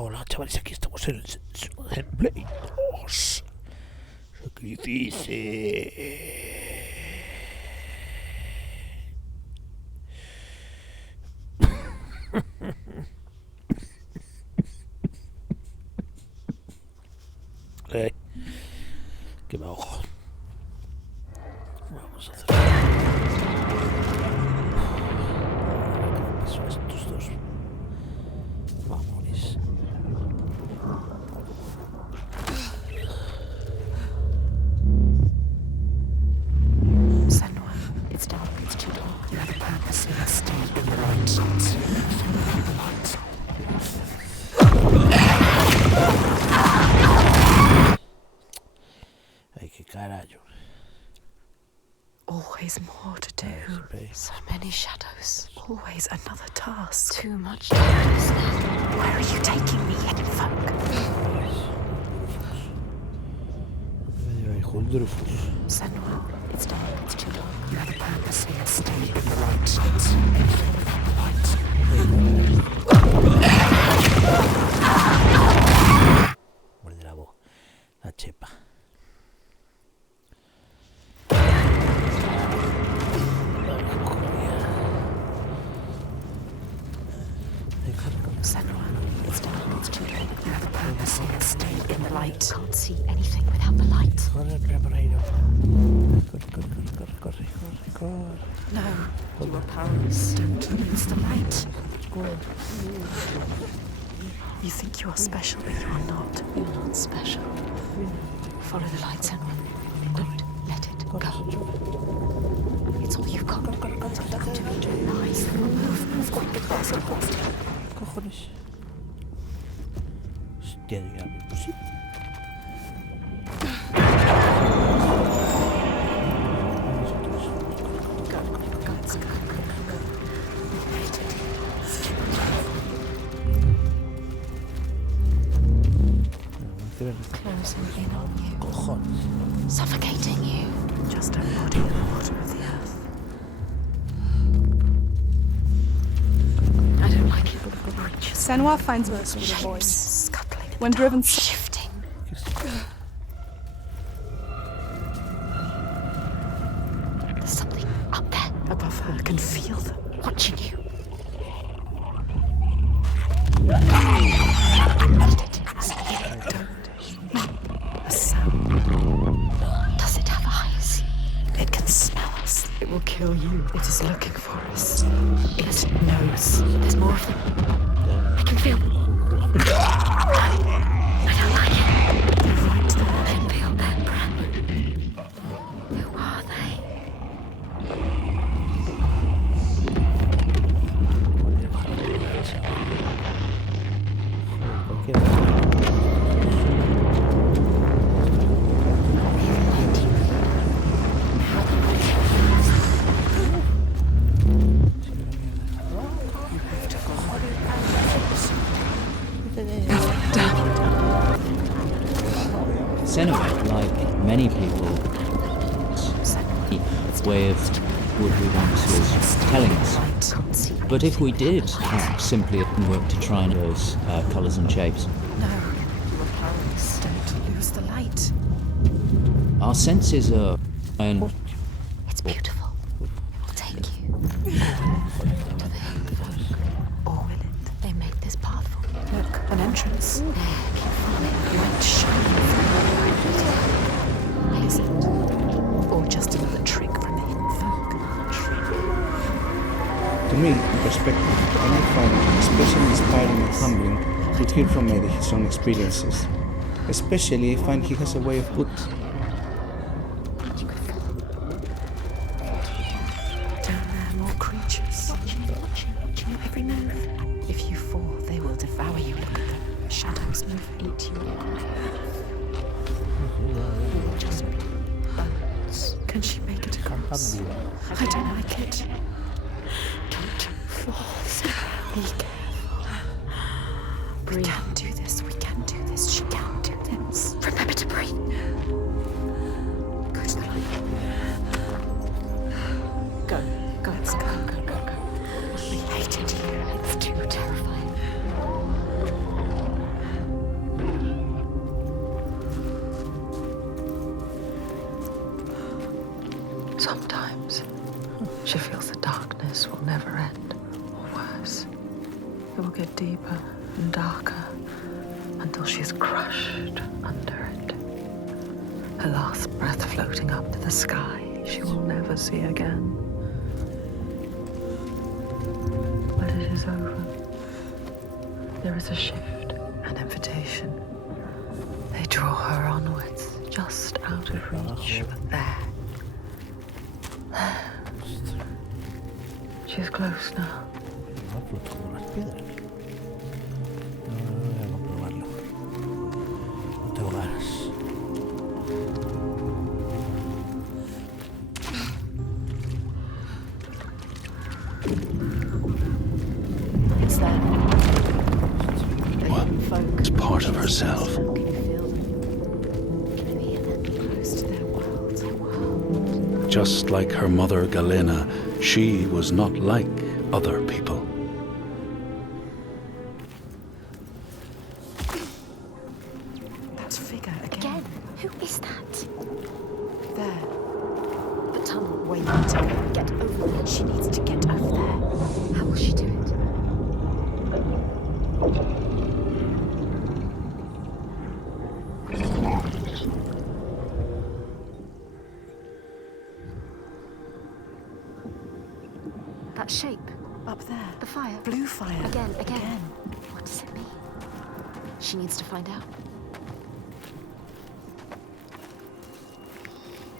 hola chavales, aquí estamos en el Saga Hellblade 2. Sacrifice. Que me ahogo. Vamos a hacer eso a estos dos. Vámonos. Senua, it's dark, it's too dark. You have a purpose, you must stay in the light. Ay, qué carajo. Always more to do. So many shadows. Always another task. Too much darkness now. Where are you taking me, hidden folk? Senua, it's dark, it's too dark. You have a purpose, you must stay in the light. Muerde la voz. La chepa. Senua, it's dark, it's too dark. You have a purpose, you must stay in the light. Can't see anything without the light. No, you are powerless. Don't lose the light. You think you are special, but you are not. You're not special. Follow the light, Senua. Don't let it go. It's all you've got. Don't do it. Rise. Move quick, faster. Cojones. Hostia, ya me puse. Closing in on you. Cojones. Suffocating you. Just a body in the water of the earth. I don't like it. Senua finds us with a Shapes voice. scuttling. When driven shifting. There's something up there. Above her. I can feel them. Watching you. A sound. Does it have eyes? It can smell us. It will kill you. It is looking for us. It knows. There's more of them. I can feel them. I don't like it. They're right there. I can feel their breath. Who are they? Senua, like many people, way of what we want is telling us. But if we did simply work to try and those colours and shapes, No, you are powerless. Don't lose the light. our senses are and It's beautiful. It will take you. To the hidden folk. Or will it? They made this path for me. Look, an entrance. There, keep following. Light shining from the right. Is it? Or just another trick from the hidden folk? To me, in perspective, I might find it especially inspiring and humbling to hear from Eddie his own experiences. Especially, I find he has a way of putting Down there, more creatures. Watching your every move. If you fall, they will devour you. Look at them. Shadows move, eat you alive. Just bones. Can she make it across? I don't like it. Don't fall. Be careful. We can do this. We can do this. She can do this. Remember to breathe. Go to the light. Go. Let's go. We hate it here. It's too terrifying. It will get deeper and darker until she is crushed under it. Her last breath floating up to the sky she will never see again. But it is over. There is a shift, an invitation. They draw her onwards, just out of reach, but there. She's close now. No floto con las piedras. No, voy a comprobarlo. No tengo ganas. It's there. The folk. It's part of herself. Can you feel them? Can you hear them? Close to their world. Just like her mother Galena, she was not like other people. That figure again. Who is that? There. The tunnel. Wait to get over there. She needs to get over there. How will she do it? That shape. Up there. The fire. Blue fire. Again. What does it mean? She needs to find out.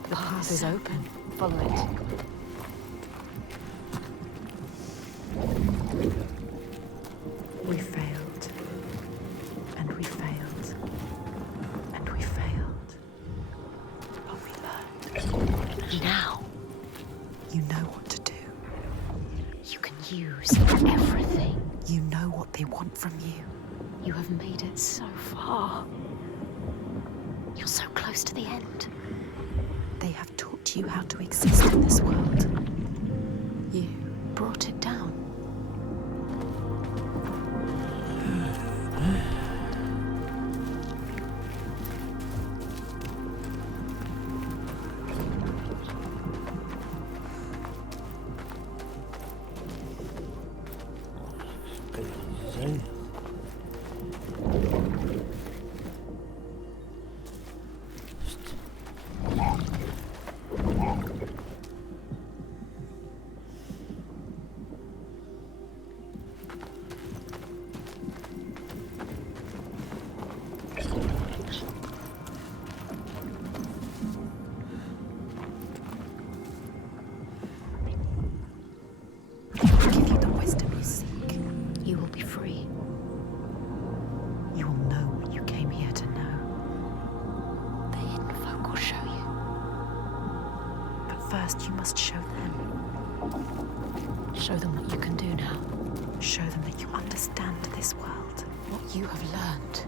The path is open. Follow it. We failed. And we failed. And we failed. But we learned. Now, You know what to do. you can use everything. You know what they want from you. You have made it so far. You're so close to the end. They have taught you how to exist in this world. You brought it down. ¿Sí? Give you the wisdom you seek. You will be free. You will know what you came here to know. The hidden folk will show you. But first you must show them. Show them what you can do now. Show them that you understand this world. What you have learned.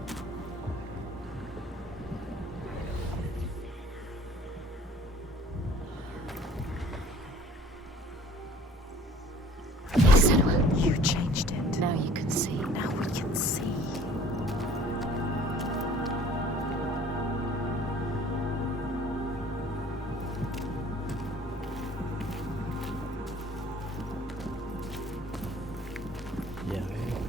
Senua, You changed it. now you can see. Now we can see. Ya veo.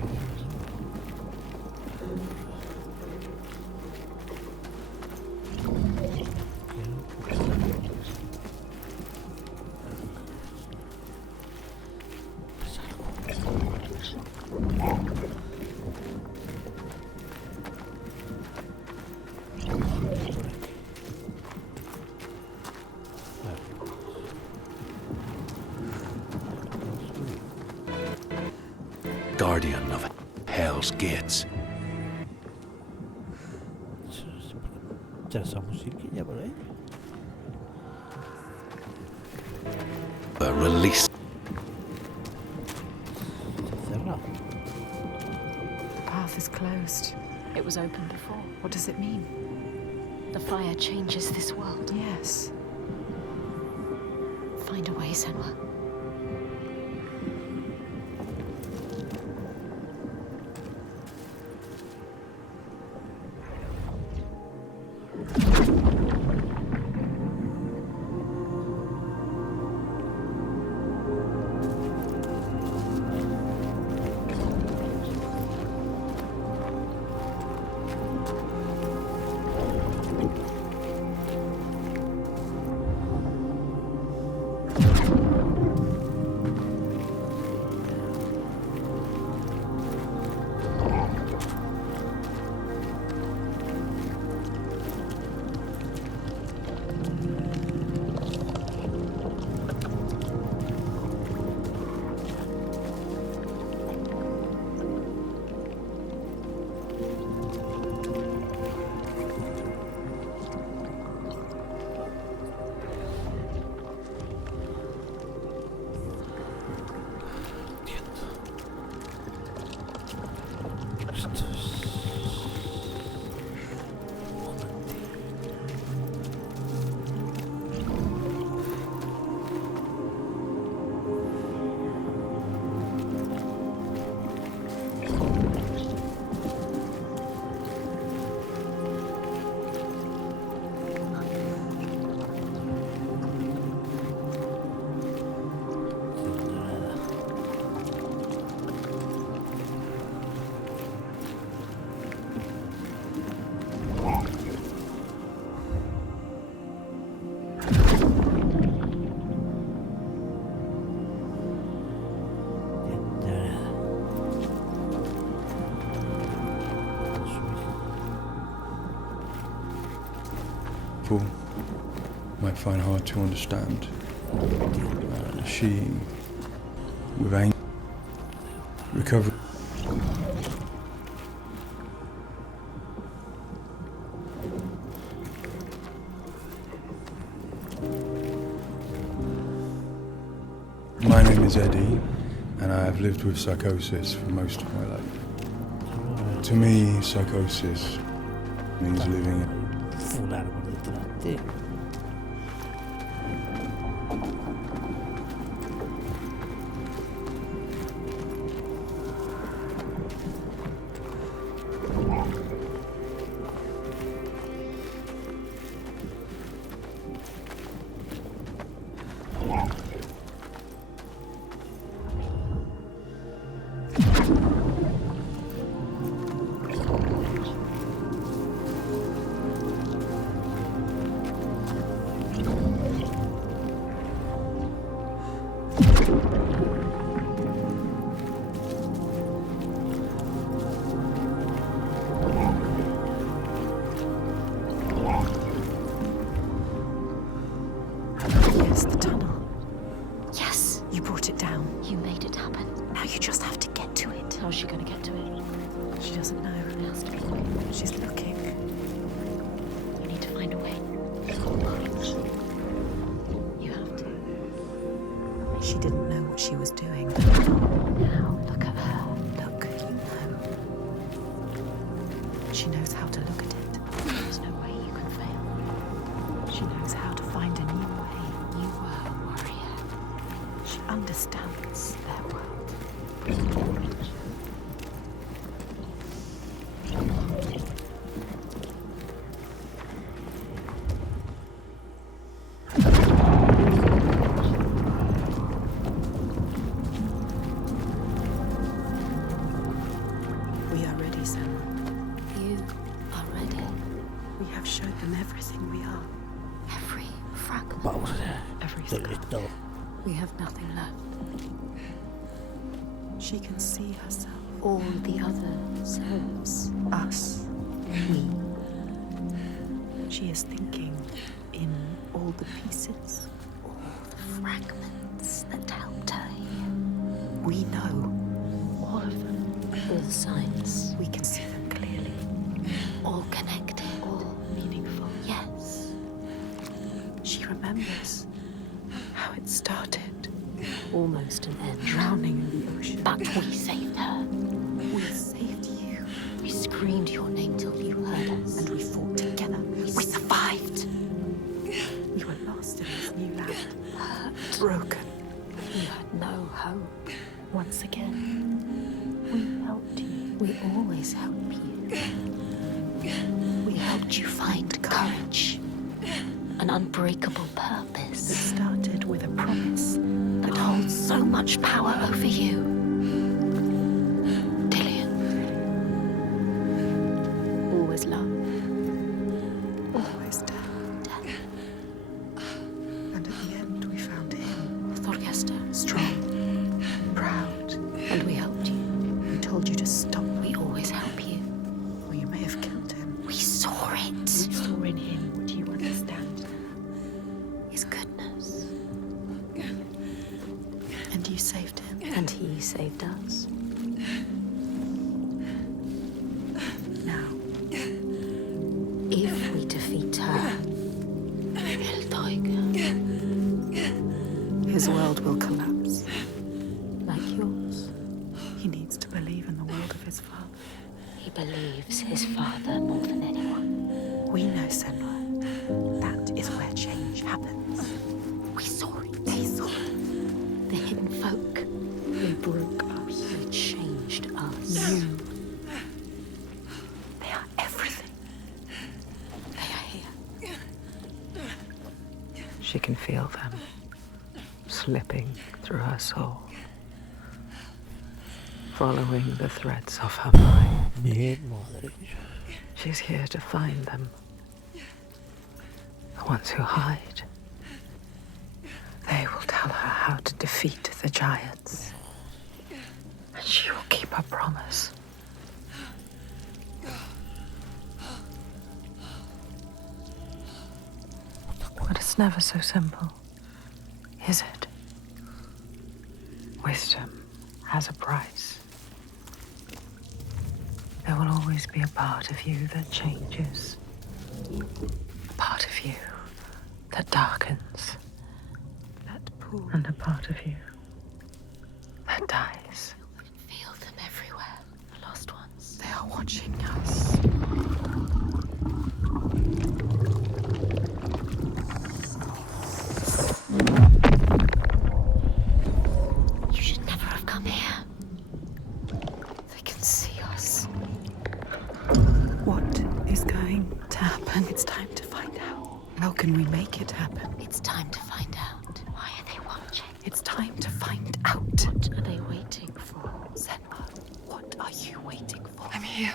Guardian of Hell's Gates. Ya esa musiquilla por ahí. The release. Está cerrado. The path is closed. It was open before. What does it mean? The fire changes this world. Yes. Find a way, Senua. people might find hard to understand. She, with anger, recovered. My name is Eddie, and I have lived with psychosis for most of my life. To me, psychosis means living in un árbol de trate. Yes, the tunnel. Yes, You brought it down. you made it happen. Now you just have to get to it. How's she gonna get to it? She doesn't know. It has to be. She's looking. We need to find a way. You have to. She didn't know what she was doing. Now, look at her. Look, no. She knows how to look at it. There's no way you can fail. She knows how to find a new way. You were a warrior. She understands their world. We are ready, Senua. You are ready. We have showed them everything we are. Every fragment. Pausa. Every Del scar. estado. We have nothing left. She can see herself. All the other selves. Us. We. She is thinking in all the pieces. All the fragments that helped her here. We know. All of them. All the signs. We can see them clearly. All connected. All meaningful. Yes. She remembers how it started. Almost an end. Drowning in the ocean. But we saved her. We saved you. We screamed your name till you heard us. And we fought together. We survived. We were lost in this new land. Hurt. Broken. You had no hope. Once again, we helped you. We always help you. We helped you find courage. An unbreakable It purpose started with a promise. that holds so much power over you. Dillian. Always love. Always death. And at the end we found him. Thorgester. Strong. Proud. And we helped you. We told you to stop. We always help you. Or you may have killed him. We saw it. We saw in him what you understand. His goodness. And you saved him. And he saved us. Now, If we defeat her, IIITAUGA, his world will collapse. like yours, He needs to believe in the world of his father. he believes his father more than anyone. We know, Senua. That is where change happens. We saw it. They saw it. The hidden folk. They broke us. They changed us. You. They are everything. They are here. She can feel them slipping through her soul, following the threads of her mind. Bien, madre. She's here to find them. The ones who hide. They will tell her how to defeat the giants. And she will keep her promise. never so simple, is it? Wisdom has a price. There will always be a part of you that changes. A part of you that darkens. And a part of you that dies. Feel them everywhere. The lost ones. They are watching us. You should never have come here. They can see us. What is going to happen? It's time to find out. How can we make it happen? It's time to find out. Why are they watching? It's time to find out. What are they waiting for? Senua, what are you waiting for? I'm here.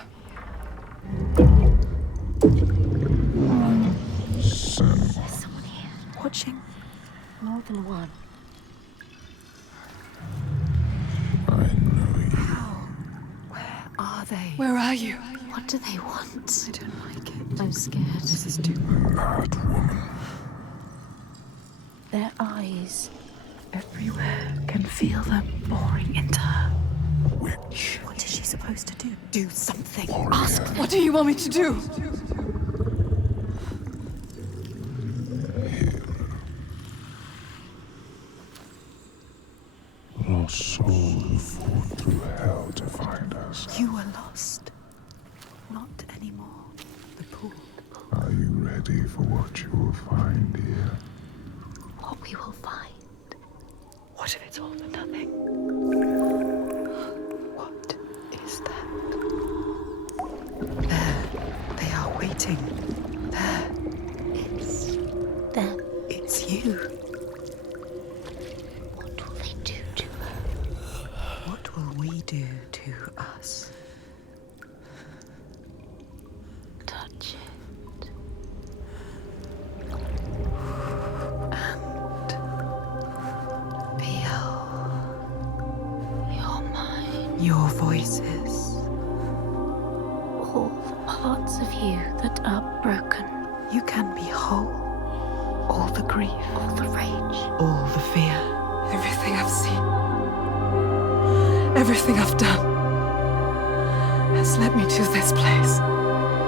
There's someone here. Watching. More than one. I know you. Where are they? Where are you? What do they want? I don't like it. I'm scared. This is too Mad woman. Their eyes. everywhere. Can feel them boring into her. Witch. What is she supposed to do? Do something. Warrior. Ask them. What do you want me to do? Lost soul who fought through hell to find us. You were lost. Not anymore. The pool. Are you ready for what you will find here? What we will find. What if it's all for nothing? What is that? There. They are waiting. There. It's them. It's you. What will they do to her? What will we do to us? Touch it. And feel Your mind. your voices. All the parts of you that are broken. You can be whole. All the grief, All the rage. all the fear. Everything I've seen, everything I've done has led me to this place.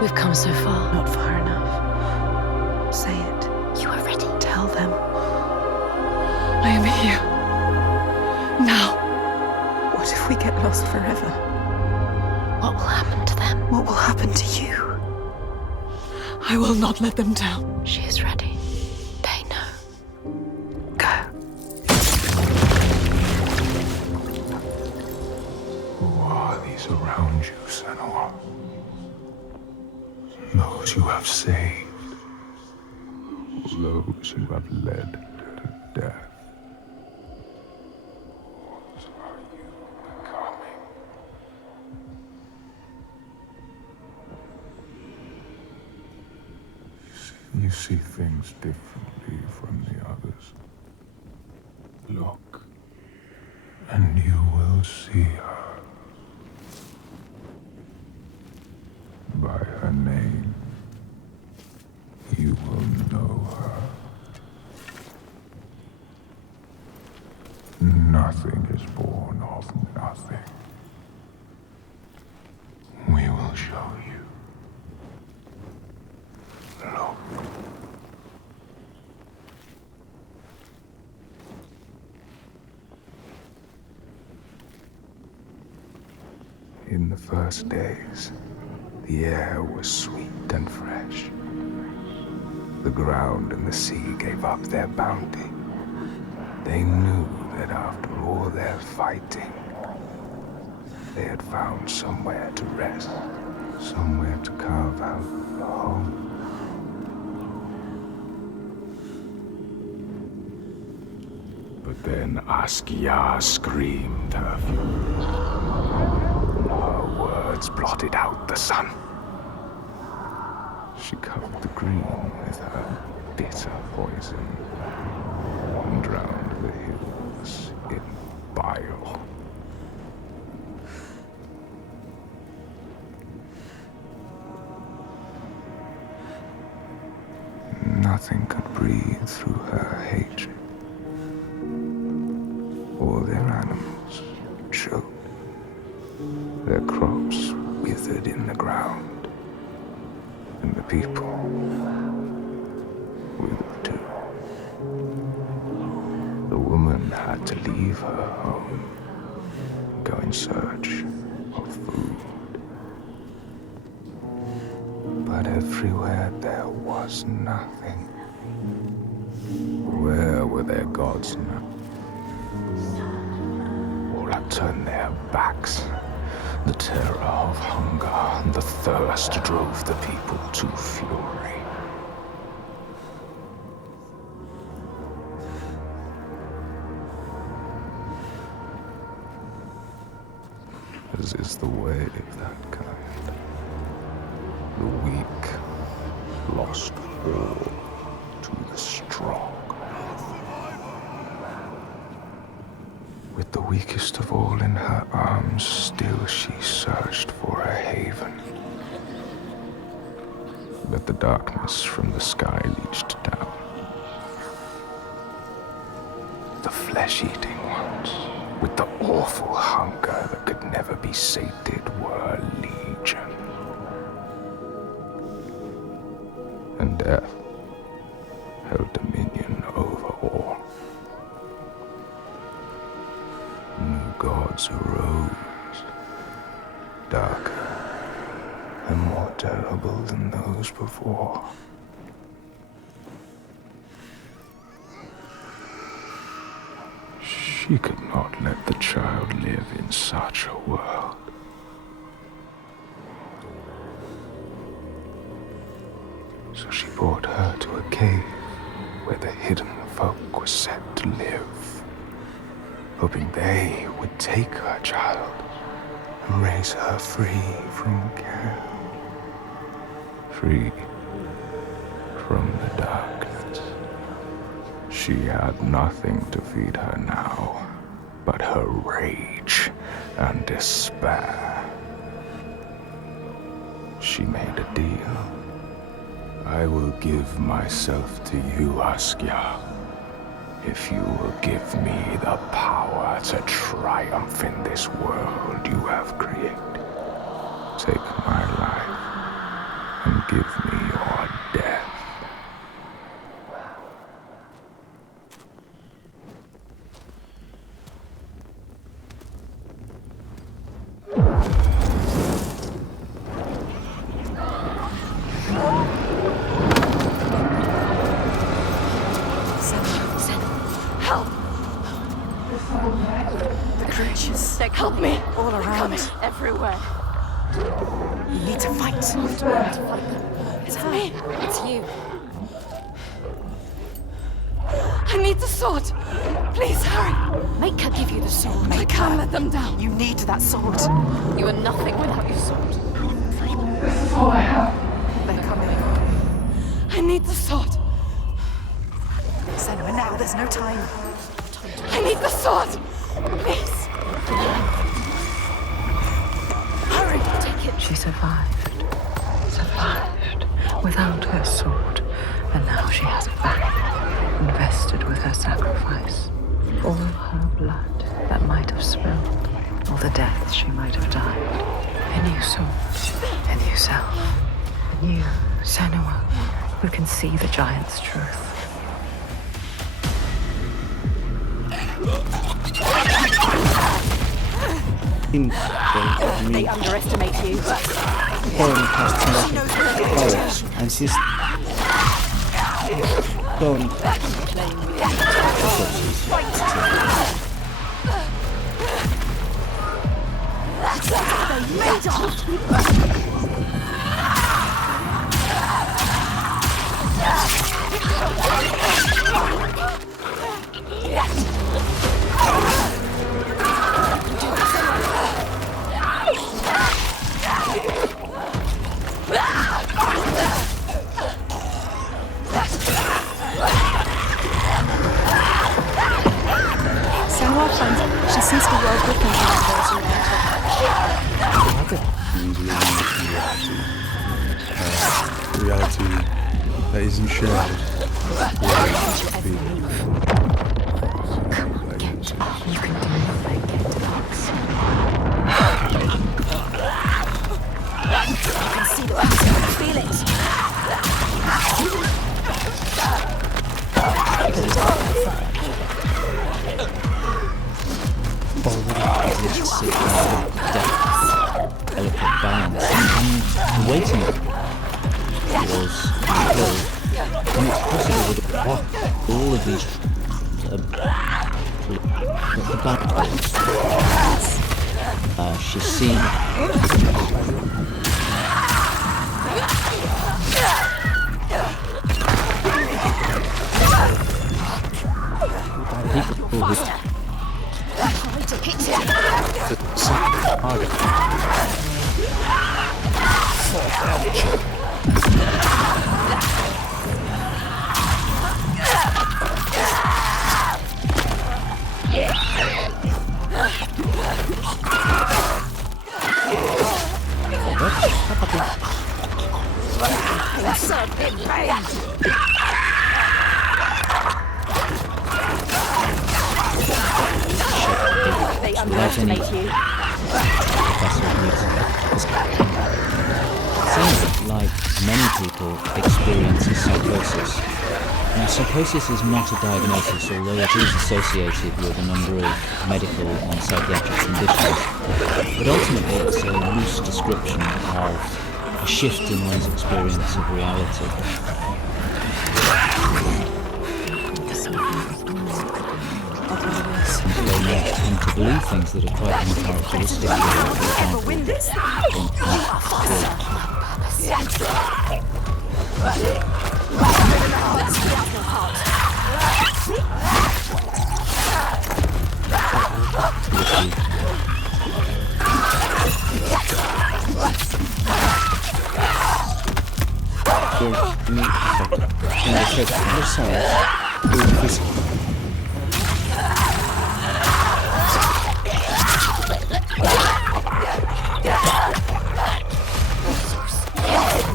We've come so far. Not far enough. Say it. You are ready. Tell them. I am here. Now. What if we get lost forever? What will happen to them? What will happen to you? I will not let them down. She is ready. They know. Go. Who are these around you, Senua? Those you have saved. Those you have led to death. What are you becoming? You see things differently from the others. Look, and you will see her. By her name, you will know her. Nothing is born of nothing. We will show you. Look. In the first days, the air was sweet and fresh. The ground and the sea gave up their bounty. They knew that after all their fighting, they had found somewhere to rest, somewhere to carve out a home. But then Askia screamed her fury. Her words blotted out the sun. She covered the green with her bitter poison and drowned the hills in bile. nothing could breathe through her hatred. All their animals choked. Their crops withered in the ground. And the people withered too. The woman had to leave her home, go in search of food. But everywhere there was nothing. Where were their gods now? All had turned their backs. The terror of hunger and the thirst drove the people to fury. As is the way of that kind. The weak lost all to the strong. With the weakest of all in her arms, still she searched for a haven. But the darkness from the sky reached down. The flesh-eating ones, with the awful hunger that could never be sated, were legion. And death held dominion over all. New gods arose, darker and more terrible than those before. She could not let the child live in such a world. So she brought her to a cave where the hidden folk were set to live, hoping they would take her child and raise her free from care, free from the darkness. She had nothing to feed her now but her rage and despair. She made a deal. I will give myself to you, Askia, if you will give me the power to triumph in this world you have created. Take my life and give me your death. Help me! All around. Everywhere. You need to fight. It's me. It's you. I need the sword. Please hurry. Make her give you the sword. I can't let them down. You need that sword. You are nothing without your sword. This is all I have. They're coming. I need the sword. Senua, now, there's no time. I need the sword. Please. Hurry! Take it. She survived without her sword, and now she has it back, invested with her sacrifice. All her blood that might have spilled, all the deaths she might have died. A new sword, a new self, a new Senua, who can see the giant's truth. They underestimate you. Helen has too much power, and she's gone. Senua finds she sees the world differently than those who enter. Reality that isn't shared will be. Come on, get up. You can do it. Get up. You can see the passion. Feel it. Delicate balance and waiting was killed. And it's possible that all of these the balance she's seen people who They underestimate you. Senua, like many people, experiences psychosis. Now, psychosis is not a diagnosis, although it is associated with a number of medical and psychiatric conditions. But ultimately, it's a loose description of a shift in one's experience of reality. They may come to believe things that are quite uncharacteristic.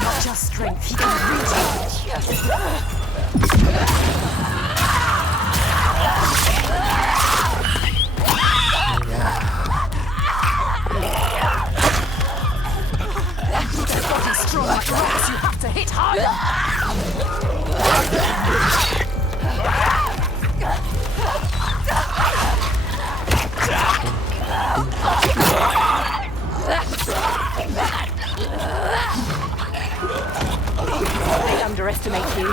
For just strength, he can reach body's strong like rocks, you have to hit harder. They underestimate you.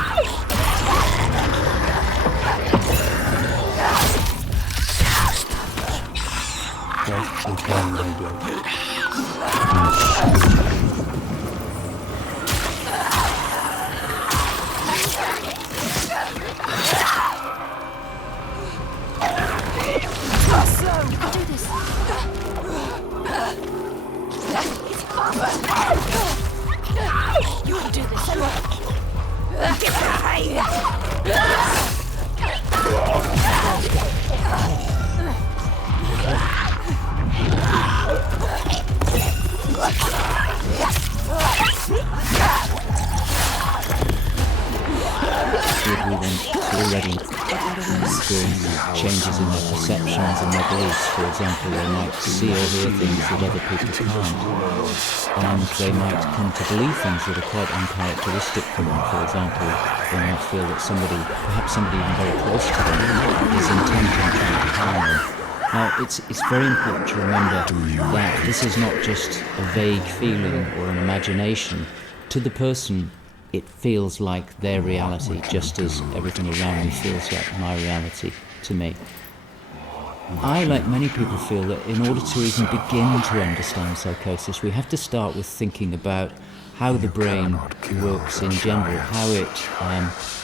You will do this. Already experiencing changes in their perceptions and their beliefs. For example, they might see or hear things that other people can't, and they might come to believe things that are quite uncharacteristic for them. For example, they might feel that perhaps somebody even very close to them, is intent on trying to harm them. Now, it's very important to remember that this is not just a vague feeling or an imagination. To the person, it feels like their reality, just as everything around me feels like my reality to me. I, like many people, feel that in order to even begin to understand psychosis, we have to start with thinking about how the brain works in general, how it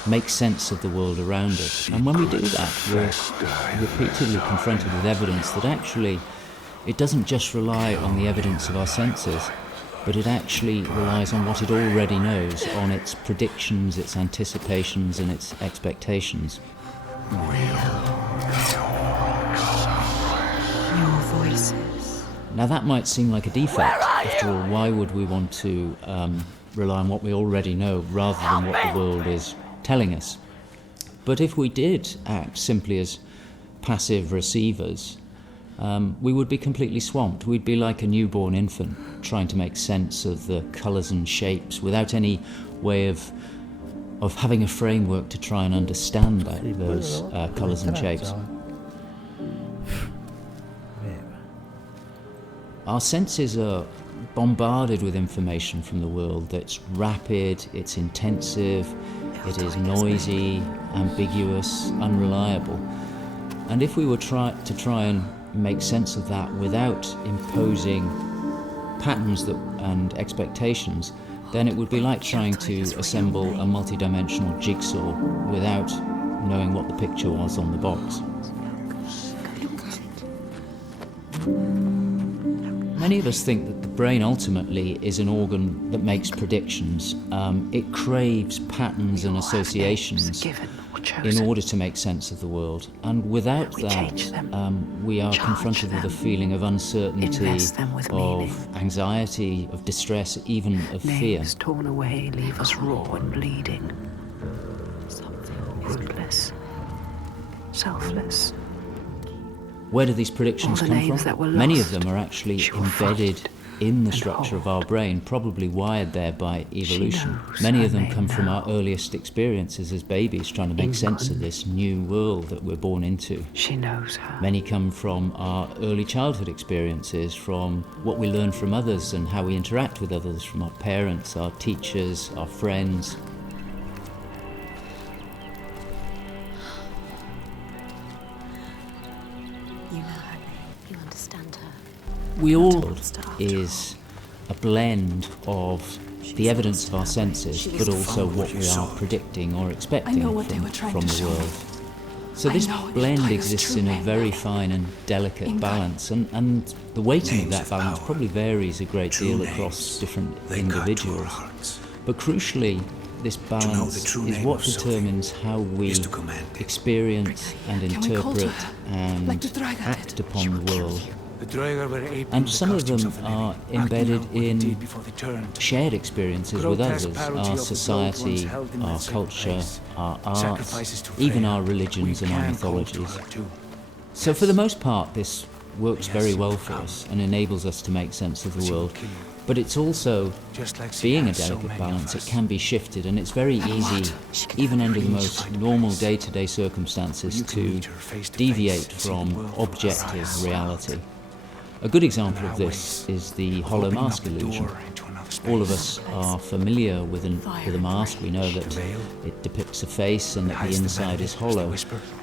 makes sense of the world around it. And when we do that, we're repeatedly confronted with evidence that actually it doesn't just rely on the evidence of our senses, but it actually relies on what it already knows, on its predictions, its anticipations, and its expectations. Your voices. Now that might seem like a defect. After all, why would we want to rely on what we already know rather than what the world is telling us. But if we did act simply as passive receivers, we would be completely swamped. We'd be like a newborn infant trying to make sense of the colours and shapes without any way of having a framework to try and understand those colours and shapes. Our senses are bombarded with information from the world that's rapid, it's intensive, it is noisy, ambiguous, unreliable. And if we were to try and make sense of that without imposing patterns and expectations, then it would be like trying to assemble a multi-dimensional jigsaw without knowing what the picture was on the box. Many of us think that the brain ultimately is an organ that makes predictions. It craves patterns and associations in order to make sense of the world. And without that, we are confronted with a feeling of uncertainty, of anxiety, of distress, even of fear. Names torn away leave us raw and bleeding. Rootless. Selfless. Where do these predictions come from? Many of them are actually embedded in the structure of our brain, probably wired there by evolution. Many of them come from our earliest experiences as babies, trying to make sense of this new world that we're born into. She knows her. Many come from our early childhood experiences, from what we learn from others and how we interact with others, from our parents, our teachers, our friends. We all is a blend of the evidence of our senses, but also what we are predicting or expecting from the world. So this blend exists in a very fine and delicate balance, and the weighting of that balance probably varies a great deal across different individuals. But crucially, this balance is what determines how we experience and interpret and act upon the world. And some of them are embedded in shared experiences with others, our society, our culture, our arts, even our religions and our mythologies. So for the most part, this works very well for us and enables us to make sense of the world. But it's also, being a delicate balance, it can be shifted, and it's very easy, even under the most normal day-to-day circumstances, to deviate from objective reality. A good example of this is the hollow mask illusion. All of us are familiar with a mask. We know that it depicts a face and that the inside is hollow.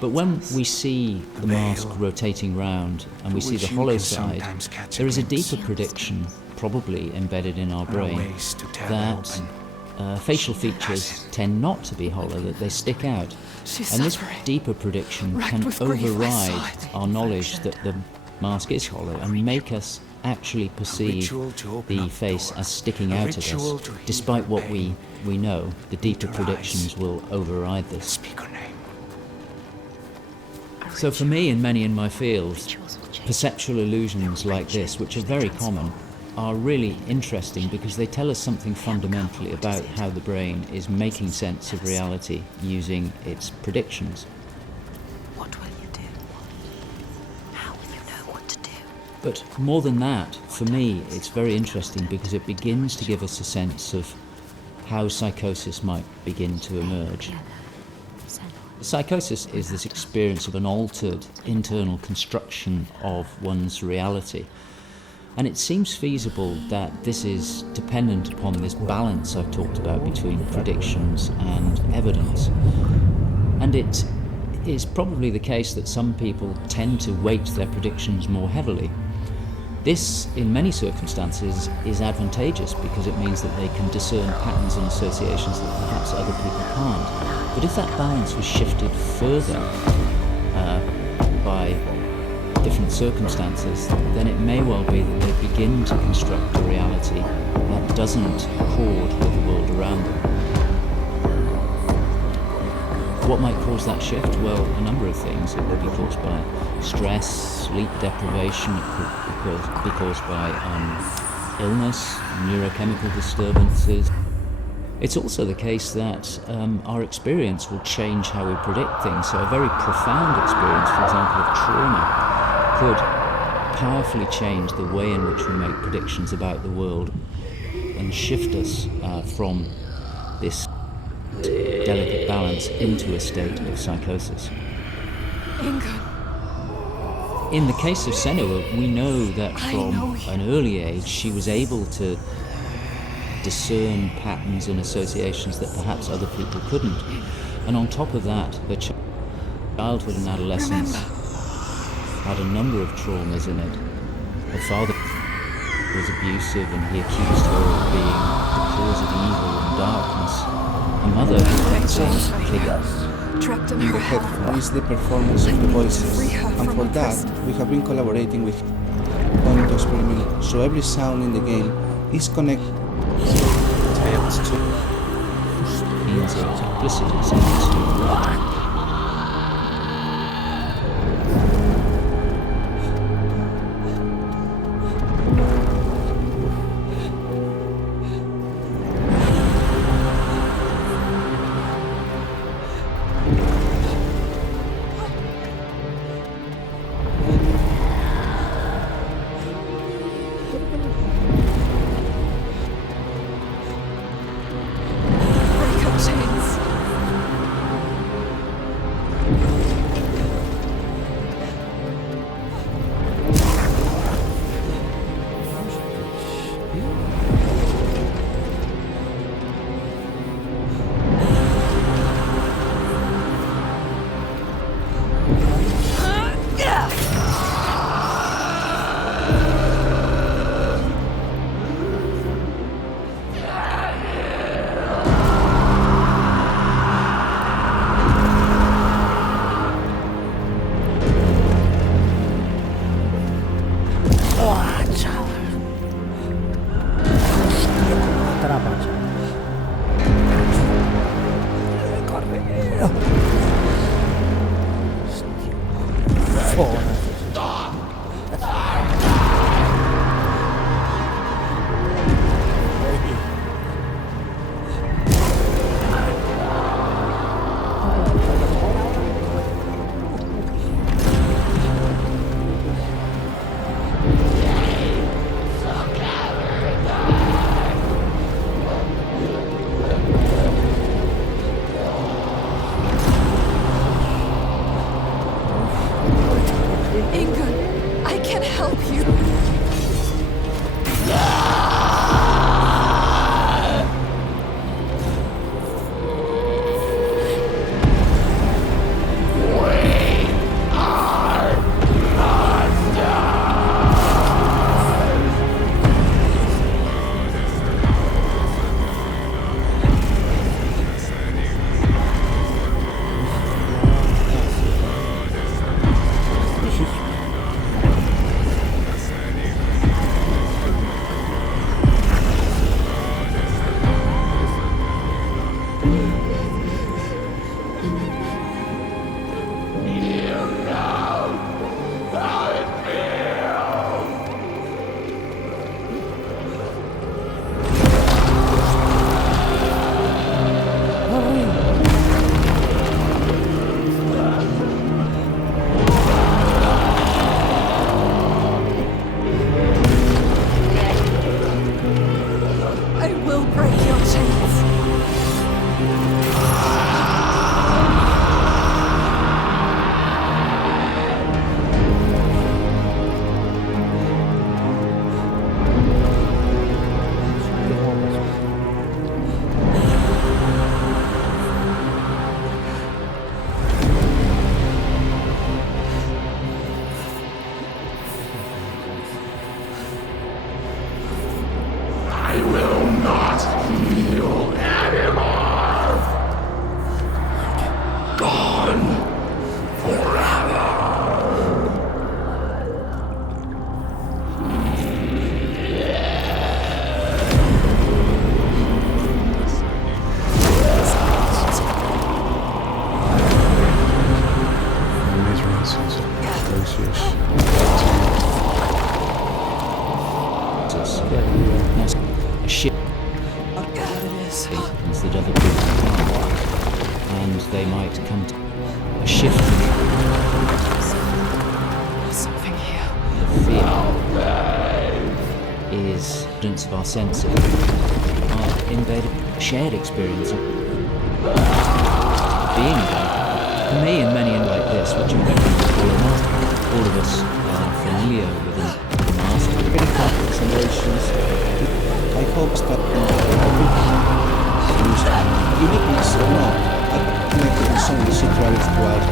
But when we see the mask rotating round and we see the hollow side, there is a deeper prediction, probably embedded in our brain, that facial features tend not to be hollow, that they stick out. And this deeper prediction can override our knowledge that the mask is hollow and make us actually perceive the face as sticking out at us. Despite what we know, the deeper predictions will override this. So for me and many in my field, perceptual illusions like this, which are very common, are really interesting because they tell us something fundamentally about how the brain is making sense of reality using its predictions. But more than that, for me, it's very interesting because it begins to give us a sense of how psychosis might begin to emerge. Psychosis is this experience of an altered internal construction of one's reality. And it seems feasible that this is dependent upon this balance I've talked about between predictions and evidence. And it is probably the case that some people tend to weight their predictions more heavily. This, in many circumstances, is advantageous because it means that they can discern patterns and associations that perhaps other people can't. But if that balance was shifted further by different circumstances, then it may well be that they begin to construct a reality that doesn't accord with the world around them. What might cause that shift? Well, a number of things. It will be caused by stress, sleep deprivation, it could be caused by illness, neurochemical disturbances. It's also the case that our experience will change how we predict things. So a very profound experience, for example, of trauma, could powerfully change the way in which we make predictions about the world and shift us from this delicate balance into a state of psychosis. In the case of Senua, we know that from an early age she was able to discern patterns and associations that perhaps other people couldn't. And on top of that, her childhood and adolescence had a number of traumas in it. Her father was abusive and he accused her of being the cause of evil and darkness. Her mother was in the head is the performance of the voices, and for that we have been collaborating with going to experiment, so every sound in the game is connected to means of simplicity, simplicity. I will not heal things that other people can't, and they might come to a shift in There's something here. the fear is evidence of our senses, our embedded shared experience of being there. For me, in many and like this, which I'm going to call a master, all of us are familiar with a master. Very complex emotions. I hope that uniqueness or not, I connected with some of the travels throughout.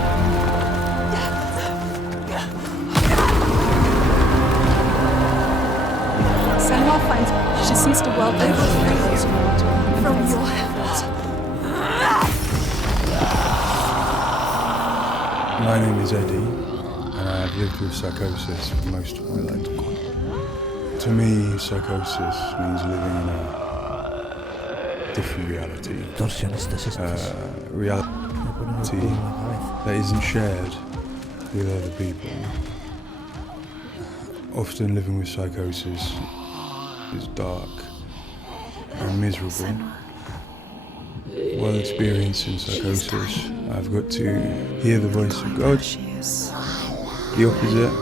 Senua finds she sees the world from your heavens. My name is Eddie, and I have lived with psychosis for most of my life. To me, psychosis means living in a different reality. Reality that isn't shared with other people. Often living with psychosis is dark and miserable. While experiencing psychosis, I've got to hear the voice of God, the opposite,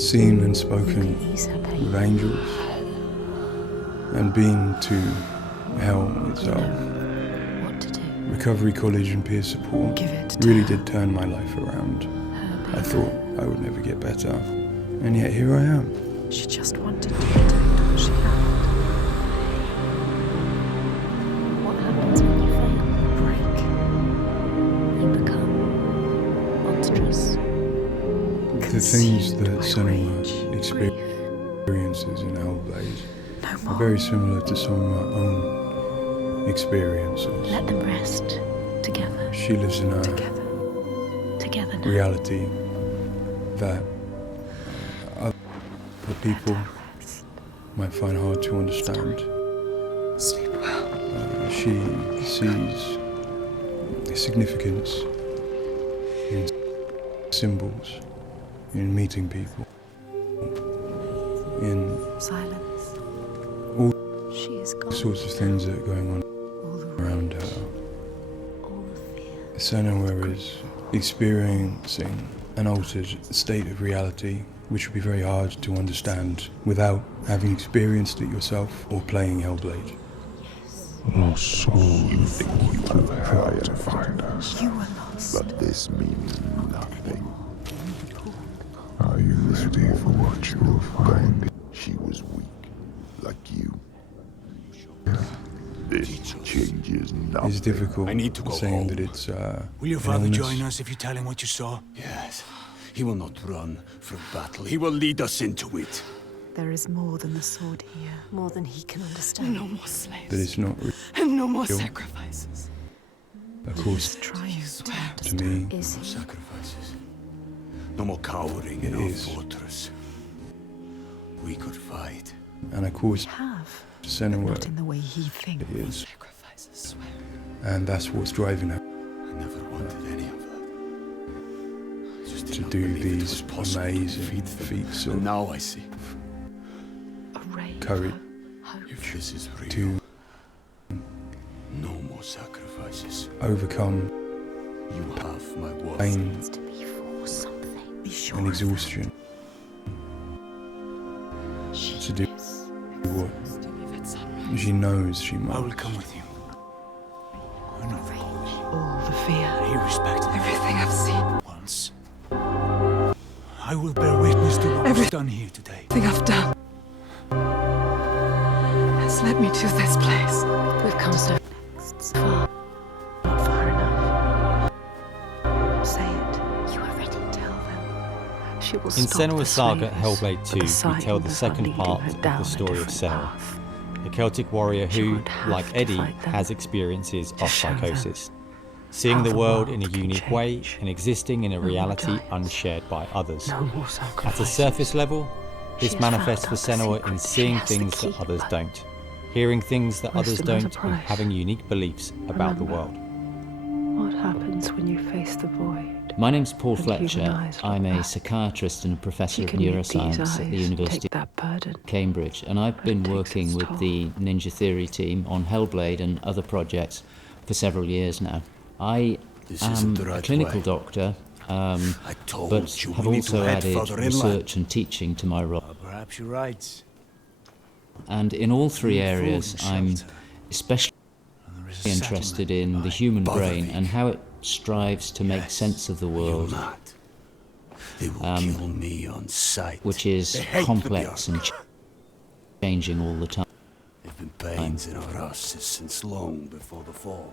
seen and spoken with angels, and been to hell itself. Recovery college and peer support really did turn my life around. I thought I would never get better, and yet here I am. She just wanted to protect what she had. What happens when you fail? You break. You become monstrous. The things that Senua experiences in Hellblade are very similar to some of my own experiences. Let them rest together. She lives in a Together now. reality that other people might find hard to understand. Sleep well. She sees significance in symbols, in meeting people, in Silence. all She is gone. sorts of things that are going on around her. Senua is experiencing an altered state of reality, which would be very hard to understand without having experienced it yourself or playing Hellblade. Oh, so you think you have tried to find us, You were lost. but this means nothing. Are you ready for what you will find? She was weak, like you. This changes nothing. It's difficult saying that it's Will your an father illness. join us if you tell him what you saw? Yes. He will not run from battle. He will lead us into it. There is more than the sword here. More than he can understand. No more slaves. That it's not And no more real. sacrifices. Of course, Trying to me, Is he? Sacrifices. No more cowering in It our is. fortress. We could fight. and of course, have. Senua Not in the way he thinks. is, Sacrifices, swear. and that's what's driving her I never wanted any of that. I just did to not do believe it was these possible to amazing defeat them. feats And of now I see. A ray. courage If this is real, to no more sacrifices. overcome You have my word. pain To be for something. Be sure. and exhaustion to do what she knows she I will must. come with you. I know the coach. All the fear. He respected Everything I've seen. once. I will bear witness to what was done here today. Everything I've done has led me to this place. We've come so Far. Not far enough. Say it. You are ready. Tell them. She will In stop Senua's the Saga slaves, Hellblade but 2, the we sight tell of the her second leading part her of down the a story of different Senua, path. a Celtic warrior She who, won't have like to Eddie, fight them. has experiences of show them psychosis, seeing how the the world world in a can unique way change. and existing in a No more reality giants. unshared by others. No more At a sacrifices. surface level, She this has manifests found for out the Senua in secret. She seeing has the things that key, others but don't, hearing things that Most others of them don't, are and price. having unique beliefs about the Remember. world. What happens when you face the void? My name's Paul And human Fletcher. eyes like I'm a that. psychiatrist and a professor She of can read these neuroscience at the eyes, University take that burden. of Cambridge, and I've been working with the Ninja Theory team on Hellblade and other projects for several years now. I am a clinical doctor, but have also added research and teaching to my role. Perhaps you're right. And in all three areas, I'm especially interested in the human brain and how it strives to make sense of the world, They will kill me on sight. which is complex and changing all the time. There've been pains in our houses since long before the fall.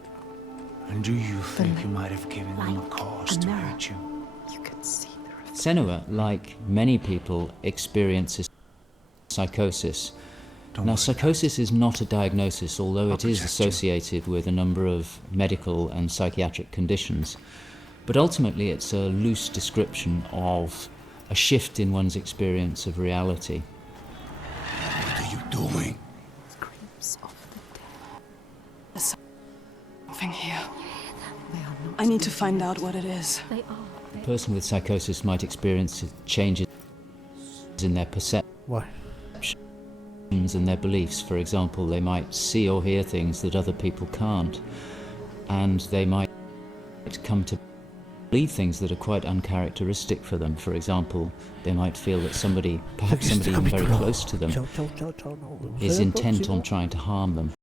And do you think you might have given them a cause to hurt you? You can see the Senua, like many people, experiences psychosis. Now, psychosis is not a diagnosis, although it is associated with a number of medical and psychiatric conditions. But ultimately, it's a loose description of a shift in one's experience of reality. What are you doing? screams of the dead. There's something here. I need to find out what it is. They are. A person with psychosis might experience changes in their perceptions and their beliefs. For example, they might see or hear things that other people can't, and they might come to believe things that are quite uncharacteristic for them. For example, they might feel that somebody, perhaps somebody even very close to them, is intent on trying to harm them.